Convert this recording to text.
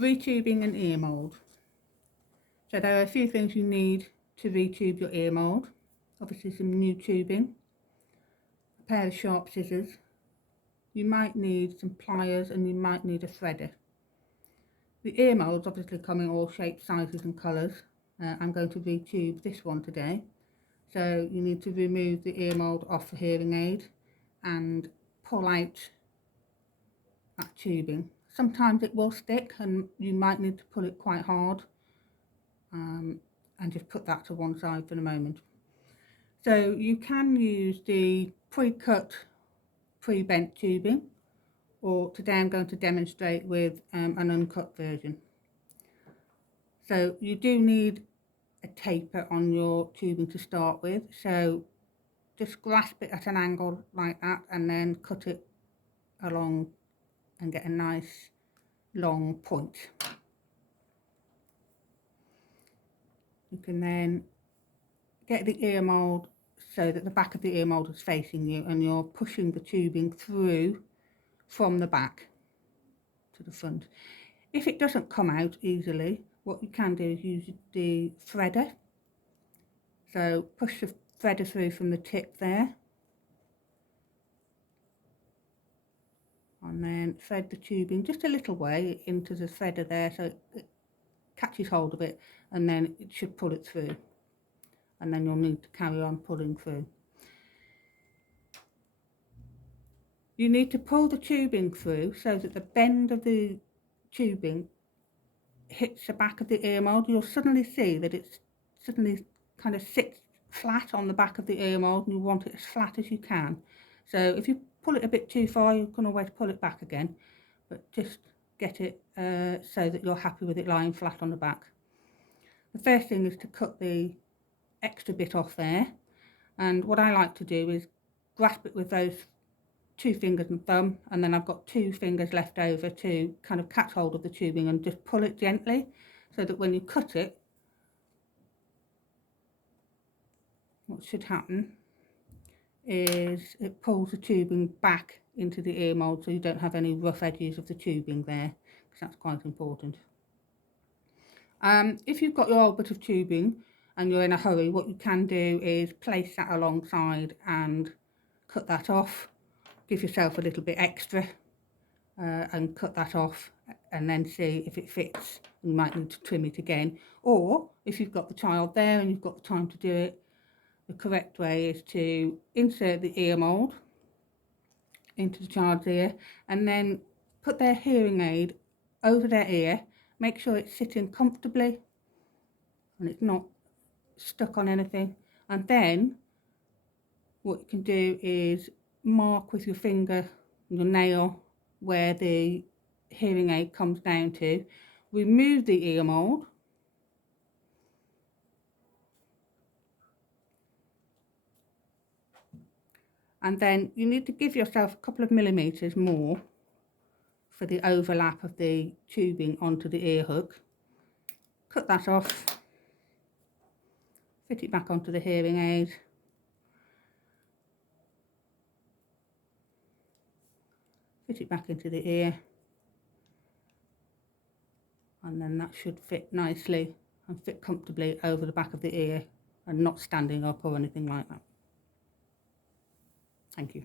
Retubing an ear mould. So there are a few things you need to retube your ear mould. Obviously some new tubing, a pair of sharp scissors, you might need some pliers, and you might need a threader. The ear moulds obviously come in all shapes, sizes and colours. I'm going to retube this one today. So you need to remove the ear mould off the hearing aid and pull out that tubing. Sometimes it will stick and you might need to pull it quite hard, and just put that to one side for the moment. So you can use the pre-cut, pre-bent tubing, or today I'm going to demonstrate with an uncut version. So you do need a taper on your tubing to start with, so just grasp it at an angle like that and then cut it along and get a nice long point. You can then get the ear mould so that the back of the ear mould is facing you and you're pushing the tubing through from the back to the front. If it doesn't come out easily, what you can do is use the threader. So push the threader through from the tip there, and then thread the tubing just a little way into the threader there so it catches hold of it, and then it should pull it through, and then you'll need to carry on pulling through. You need to pull the tubing through so that the bend of the tubing hits the back of the ear mould. You'll suddenly see that it's suddenly kind of sits flat on the back of the ear mould, and you want it as flat as you can. So if you pull it a bit too far, you can always pull it back again, but just get it so that you're happy with it lying flat on the back. The first thing is to cut the extra bit off there, and what I like to do is grasp it with those two fingers and thumb, and then I've got two fingers left over to kind of catch hold of the tubing and just pull it gently, so that when you cut it, what should happen is it pulls the tubing back into the ear mould, so you don't have any rough edges of the tubing there, because that's quite important. If you've got your old bit of tubing and you're in a hurry, what you can do is place that alongside and cut that off. Give yourself a little bit extra and cut that off, and then see if it fits. You might need to trim it again, or if you've got the child there and you've got the time to do it, the correct way is to insert the ear mould into the child's ear and then put their hearing aid over their ear. Make sure it's sitting comfortably and it's not stuck on anything, and then what you can do is mark with your finger, your nail, where the hearing aid comes down to. Remove the ear mould, and then you need to give yourself a couple of millimetres more for the overlap of the tubing onto the ear hook. Cut that off, fit it back onto the hearing aid, fit it back into the ear, and then that should fit nicely and fit comfortably over the back of the ear and not standing up or anything like that. Thank you.